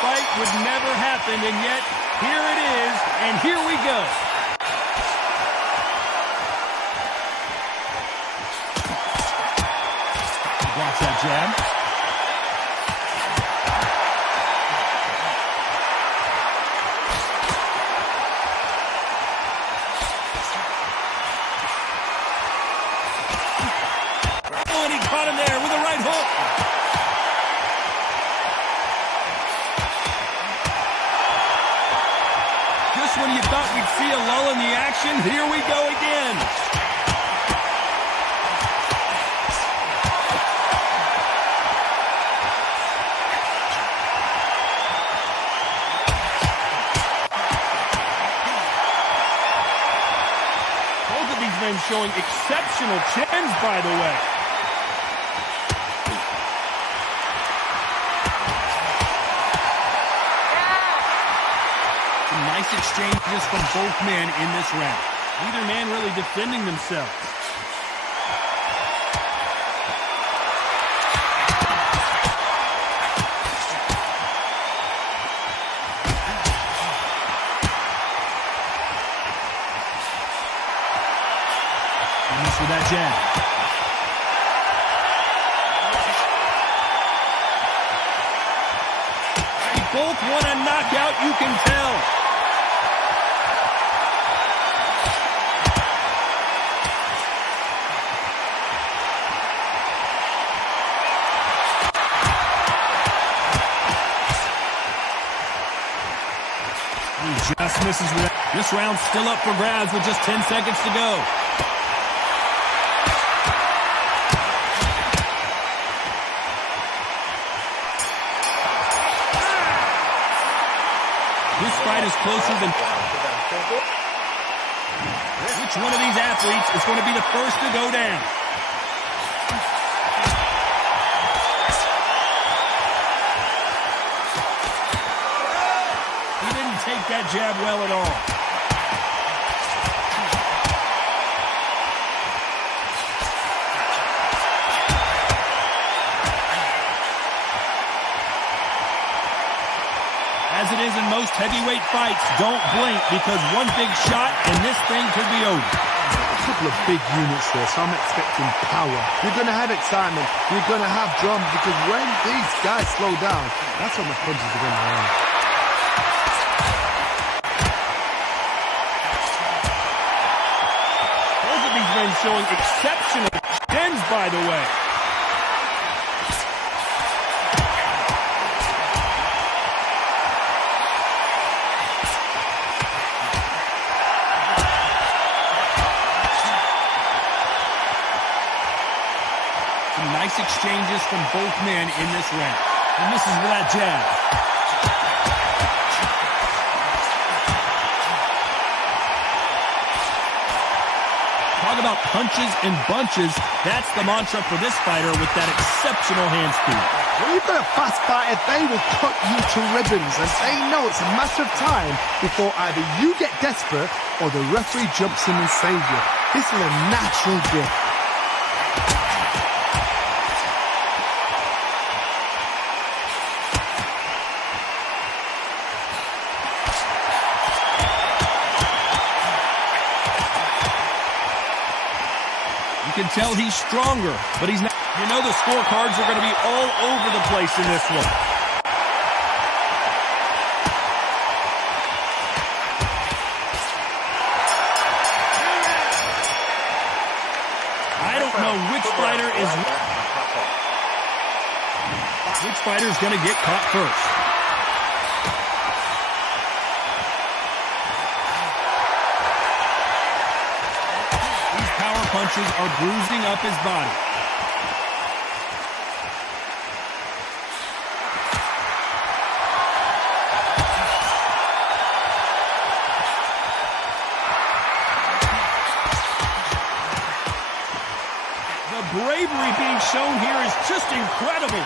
fight would never happen, and yet here it is, and here we go. Blocks that jab. Oh, and he caught him there with a right hook. Just when you thought we'd see a lull in the action, here we go again. Both of these men showing exceptional chins, by the way. Nice exchanges from both men in this round. Neither man really defending themselves. And this with that jab. They both want a knockout, you can tell. Just misses with that. This round's still up for grabs with just 10 seconds to go. This fight is closer than... Which one of these athletes is going to be the first to go down? Take that jab well at all. As it is in most heavyweight fights, don't blink because one big shot and this thing could be over. A couple of big units there, so I'm expecting power. You're going to have excitement. You're going to have drama because when these guys slow down, that's when the punches are going to land. Showing exceptional chins, by the way. Some nice exchanges from both men in this round. And this is with that jab. Talk about punches and bunches. That's the mantra for this fighter with that exceptional hand speed. When you've got a fast fighter, they will cut you to ribbons, and they know it's a matter of time before either you get desperate or the referee jumps in and saves you. This is a natural gift. You can tell he's stronger, but he's not. You know the scorecards are going to be all over the place in this one. I don't know which fighter's going to get caught first. Punches are bruising up his body. The bravery being shown here is just incredible.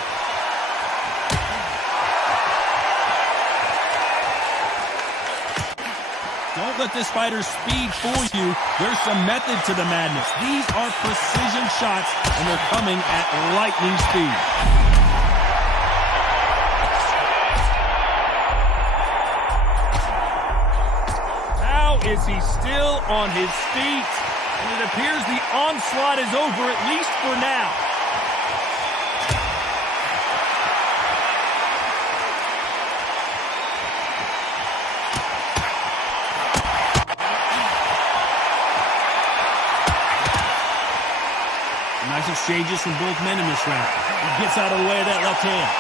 Don't let this fighter's speed fool you. There's some method to the madness. These are precision shots, and they're coming at lightning speed. is he still on his feet? And it appears the onslaught is over, at least for now. Nice exchanges from both men in this round. He gets out of the way of that left hand.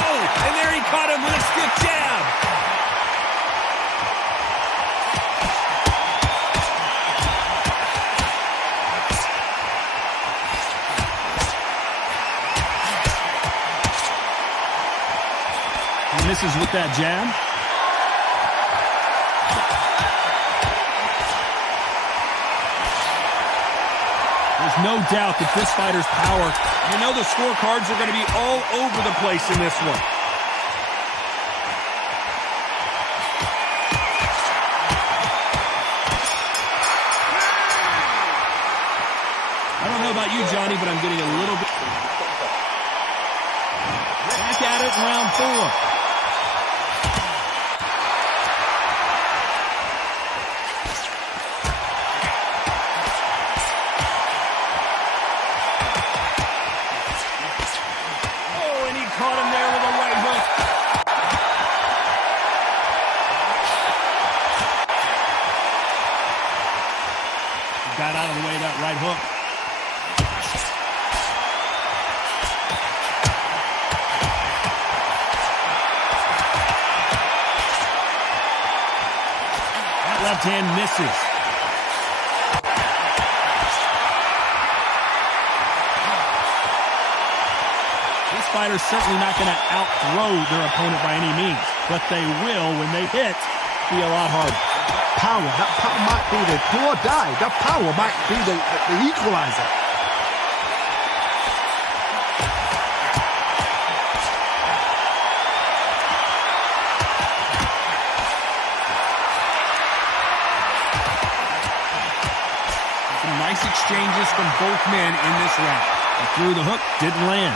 Oh, and there he caught him with a stiff jab. He misses with that jab. There's no doubt that this fighter's power, you know the scorecards are going to be all over the place in this one. I don't know about you, Johnny, but I'm getting a little bit... Back at it in round 4. Caught him there with a right hook. He got out of the way of that right hook. That left hand misses. Fighters certainly not going to outthrow their opponent by any means, but they will, when they hit, be a lot harder. Power, that power might be the do or die. That power might be the equalizer. Some nice exchanges from both men in this round. He threw the hook, didn't land.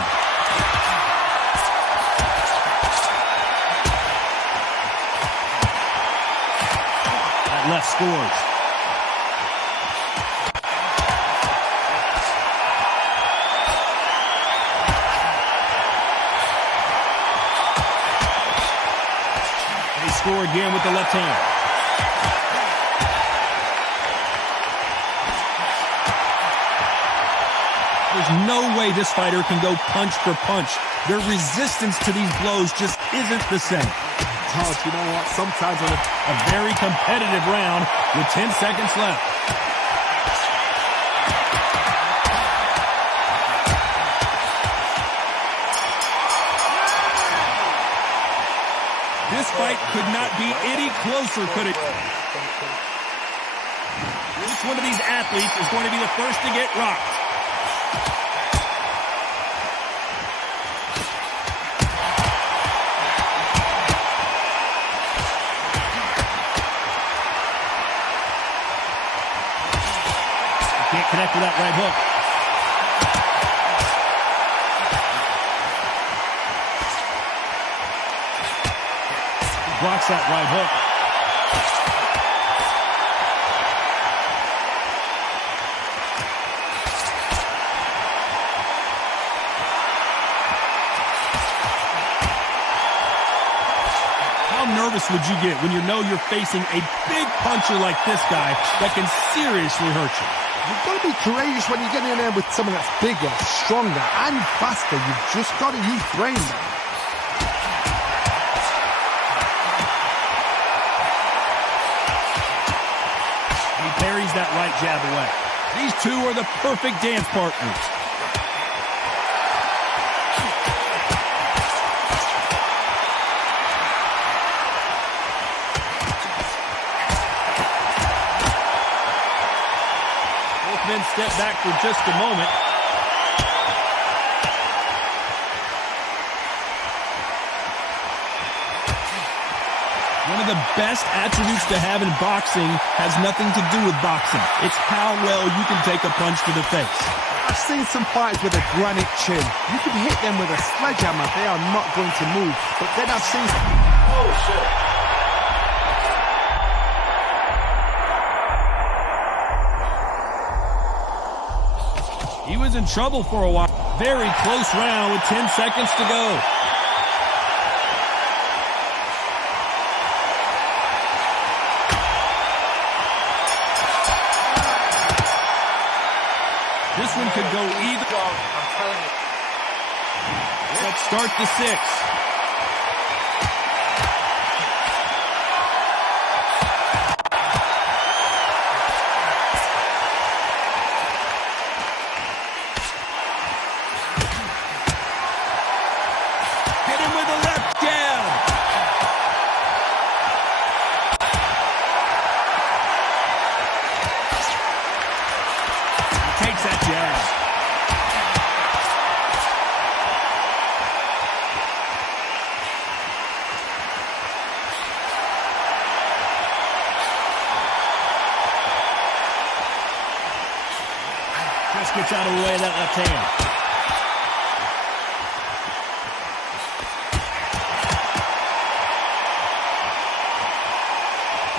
Left scores. They score again with the left hand. There's no way this fighter can go punch for punch. Their resistance to these blows just isn't the same. Oh, you know what? Sometimes on a very competitive round with 10 seconds left. This fight could not be any closer, could it? Which one of these athletes is going to be the first to get rocked? Can't connect with that right hook. He blocks that right hook. How nervous would you get when you know you're facing a big puncher like this guy that can seriously hurt you? You've got to be courageous when you get in there with someone that's bigger, stronger, and faster. You've just got to use brain there. He parries that right jab away. These two are the perfect dance partners. Men step back for just a moment. One of the best attributes to have in boxing has nothing to do with boxing. It's how well you can take a punch to the face. I've seen some fighters with a granite chin. You can hit them with a sledgehammer, they are not going to move. But then I've seen... Oh, shit. He was in trouble for a while. Very close round with 10 seconds to go. This one could go either. I'm telling you. Let's start the 6. Hit him with a left jab. He takes that jab. Just gets out of the way of that left hand.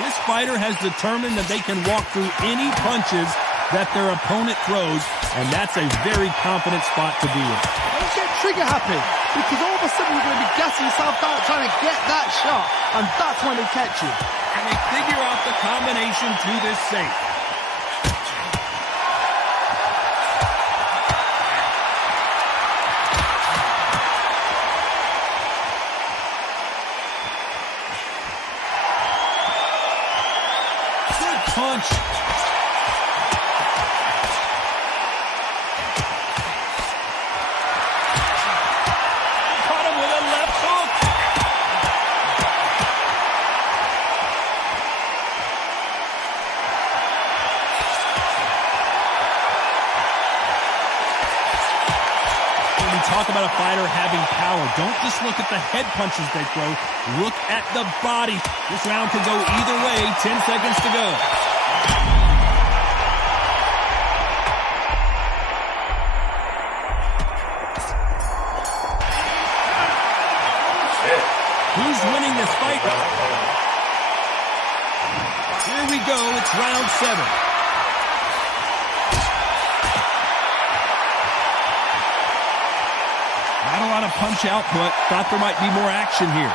This fighter has determined that they can walk through any punches that their opponent throws, and that's a very confident spot to be in. Don't get trigger happy, because all of a sudden you're going to be gassing yourself out trying to get that shot, and that's when they catch you. And they figure out the combination to this safe. Good punch. Caught him with a left hook. When we talk about a fighter having power, don't just look at the head punches they throw. Look at the body. This round could go either way. 10 seconds to go. Who's winning this fight? Here we go. It's round 7. Not a lot of punch output. Thought there might be more action here.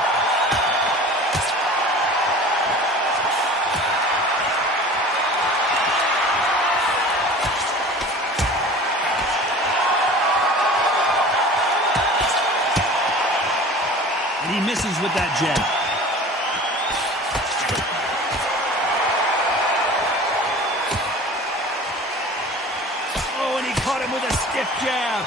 And he misses with that jab. Oh, and he caught him with a stiff jab.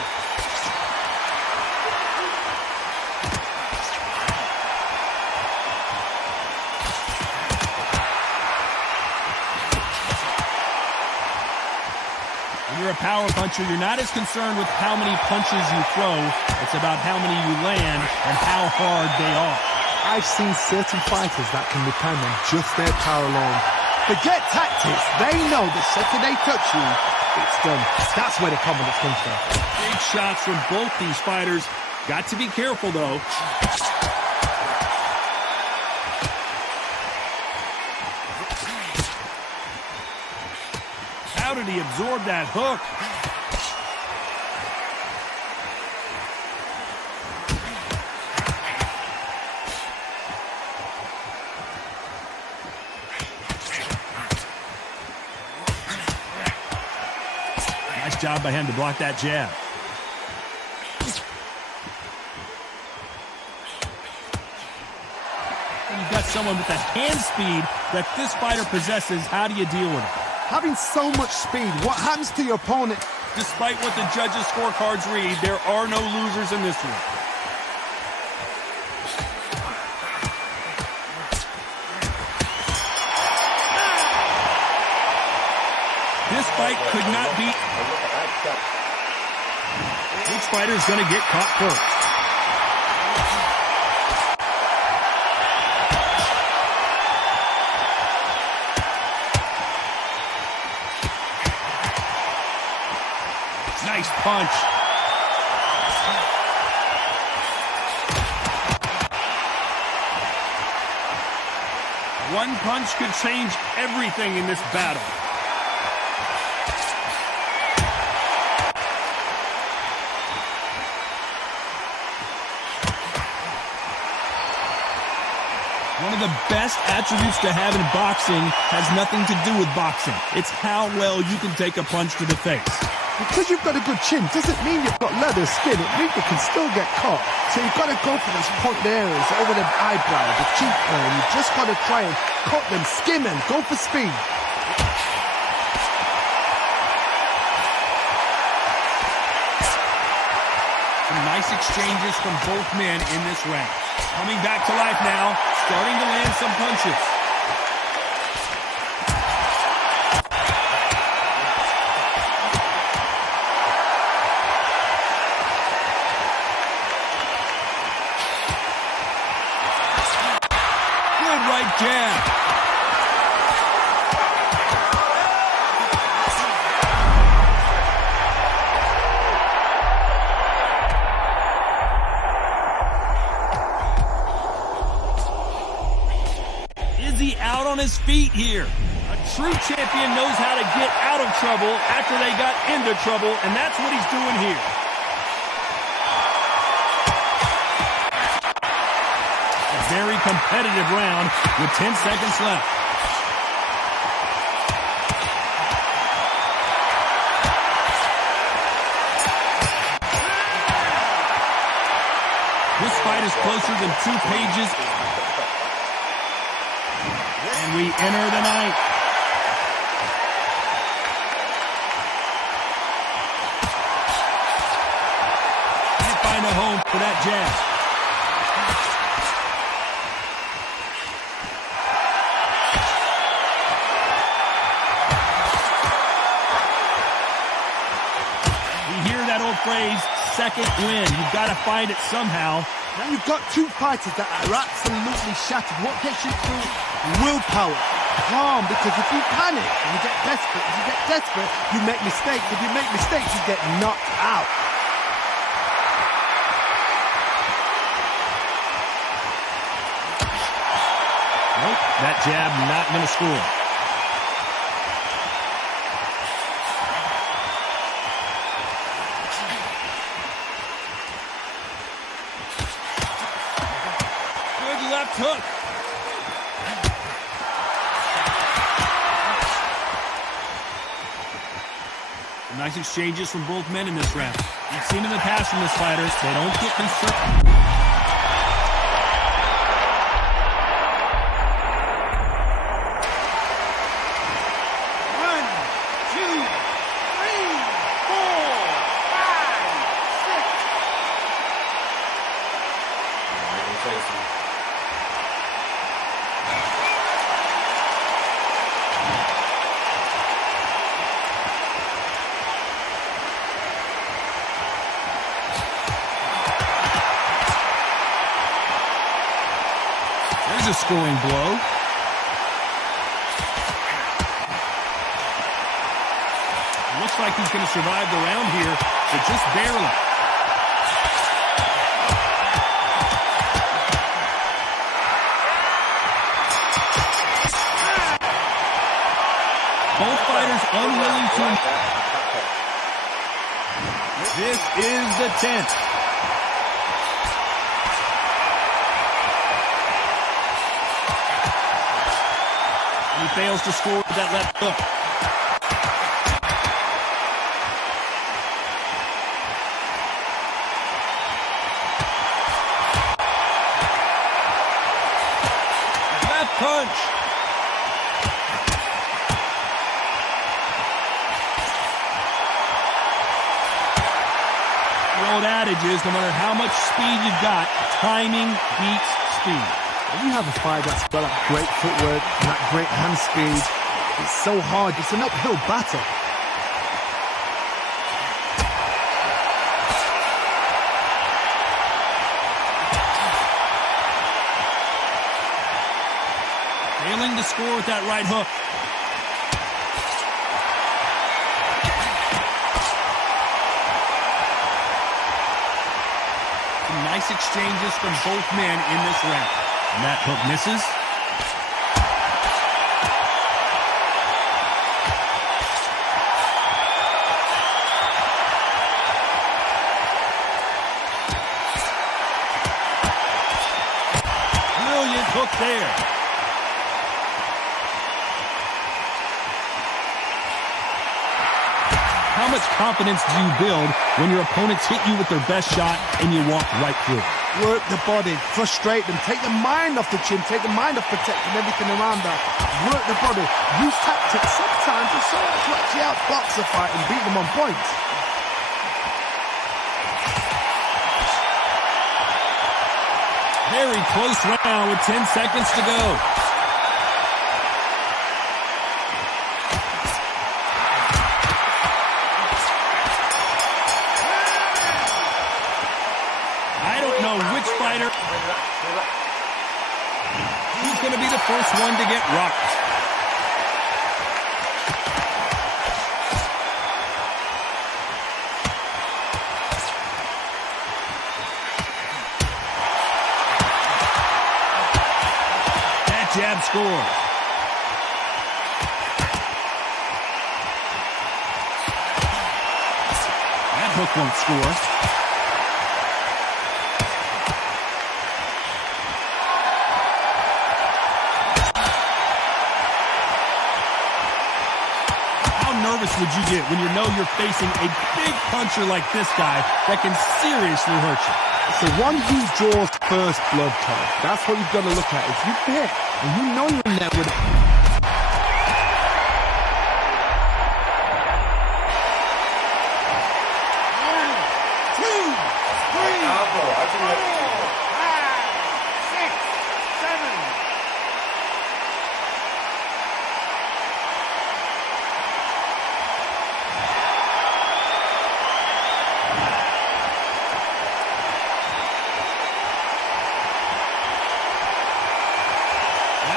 When you're a power puncher, you're not as concerned with how many punches you throw. It's about how many you land and how hard they are. I've seen certain fighters that can depend on just their power alone. Forget tactics. They know the second they touch you, it's done. That's where the confidence comes from. Big shots from both these fighters. Got to be careful, though. How did he absorb that hook? Nice job by him to block that jab. When you've got someone with the hand speed that this fighter possesses, how do you deal with it? Having so much speed, what happens to your opponent? Despite what the judges' scorecards read, there are no losers in this one. This fight could not be... Which fighter is going to get caught first? Nice punch. One punch could change everything in this battle. One of the best attributes to have in boxing has nothing to do with boxing. It's how well you can take a punch to the face. Because you've got a good chin doesn't mean you've got leather skin. It means you can still get caught. So you've got to go for those point areas over the eyebrow, the cheekbone. You've just got to try and cut them, skim them, go for speed. Some nice exchanges from both men in this round. Coming back to life now, starting to land some punches. Jab. Is he out on his feet here? A true champion knows how to get out of trouble after they got into trouble, and that's what he's doing here. Very competitive round with 10 seconds left. This fight is closer than 2 pages. And we enter the ninth. Can't find a home for that jab. Phrase, second win. You've got to find it somehow. Now you've got 2 fighters that are absolutely shattered. What gets you through? Willpower. Calm, because if you panic, you get desperate. If you get desperate, you make mistakes. If you make mistakes, you get knocked out. Nope, that jab not going to score. Hook. Nice exchanges from both men in this round. You've seen in the past from this fighters, they don't get concerned. A scoring blow. Looks like he's going to survive the round here, but just barely. Both fighters unwilling to. This is the 10th. He fails to score with that left hook. Left punch. The old adage is no matter how much speed you've got, timing beats speed. When you have a fight that's got that great footwork and that great hand speed, it's so hard. It's an uphill battle. Failing to score with that right hook. 1, Some nice exchanges from both men in this round. And that hook misses. Brilliant hook there. How much confidence do you build when your opponents hit you with their best shot and you walk right through it? Work the body, frustrate them, take the mind off the chin, take the mind off protecting everything around that. Work the body, use tactics sometimes to sort of actually outbox a fight and beat them on points. Very close round with 10 seconds to go. I don't know which fighter who's going to be the first one to get rocked. Jab scores. That hook won't score. How nervous would you get when you know you're facing a big puncher like this guy that can seriously hurt you? It's the one who draws first blood, Todd. That's what you've got to look at. If you hit and you know you're in there with...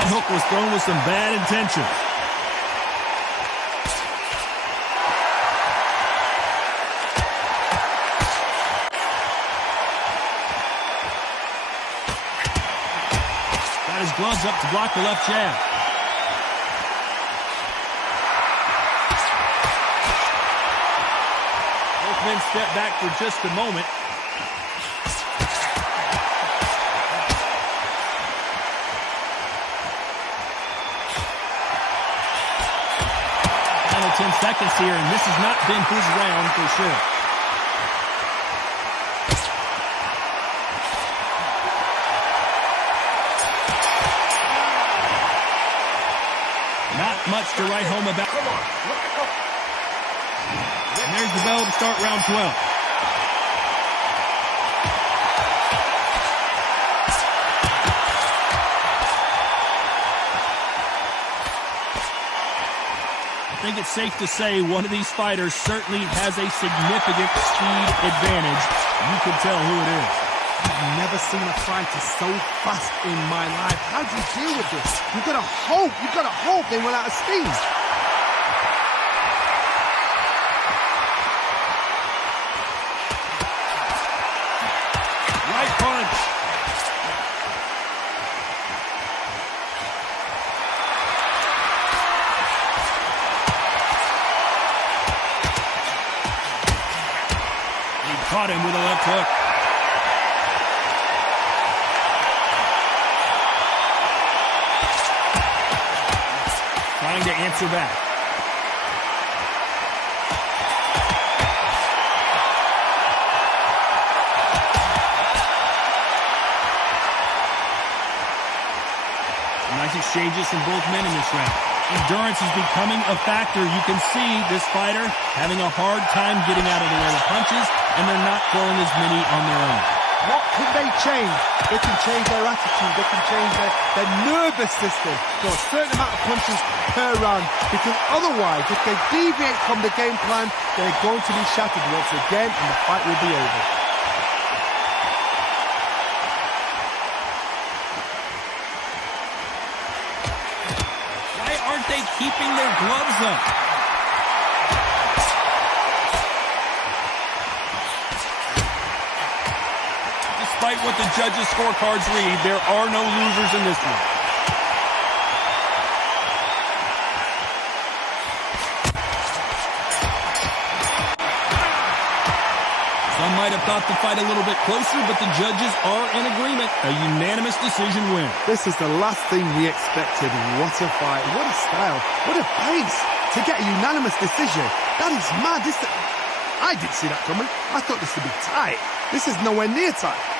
Hook was thrown with some bad intentions. Got his gloves up to block the left jab. Both men step back for just a moment. Final 10 seconds here, and this has not been his round for sure. Not much to write home about. And there's the bell to start round 12. I think it's safe to say one of these fighters certainly has a significant speed advantage. You can tell who it is. I've never seen a fighter so fast in my life. How do you deal with this? You've got to hope they run out of steam. Right punch. Caught him with a left hook. Trying to answer back. Some nice exchanges from both men in this round. Endurance is becoming a factor. You can see this fighter having a hard time getting out of the way of punches, and they're not throwing as many on their own. What can they change? They can change their attitude. They can change their nervous system. So a certain amount of punches per round. Because otherwise, if they deviate from the game plan, they're going to be shattered once again, and the fight will be over. Why aren't they keeping their gloves up? despite what the judges' scorecards read, there are no losers in this one. Some might have thought the fight a little bit closer, but the judges are in agreement. A unanimous decision win. This is the last thing we expected. What a fight. What a style. What a pace to get a unanimous decision. That is mad. I didn't see that coming. I thought this would be tight. This is nowhere near tight.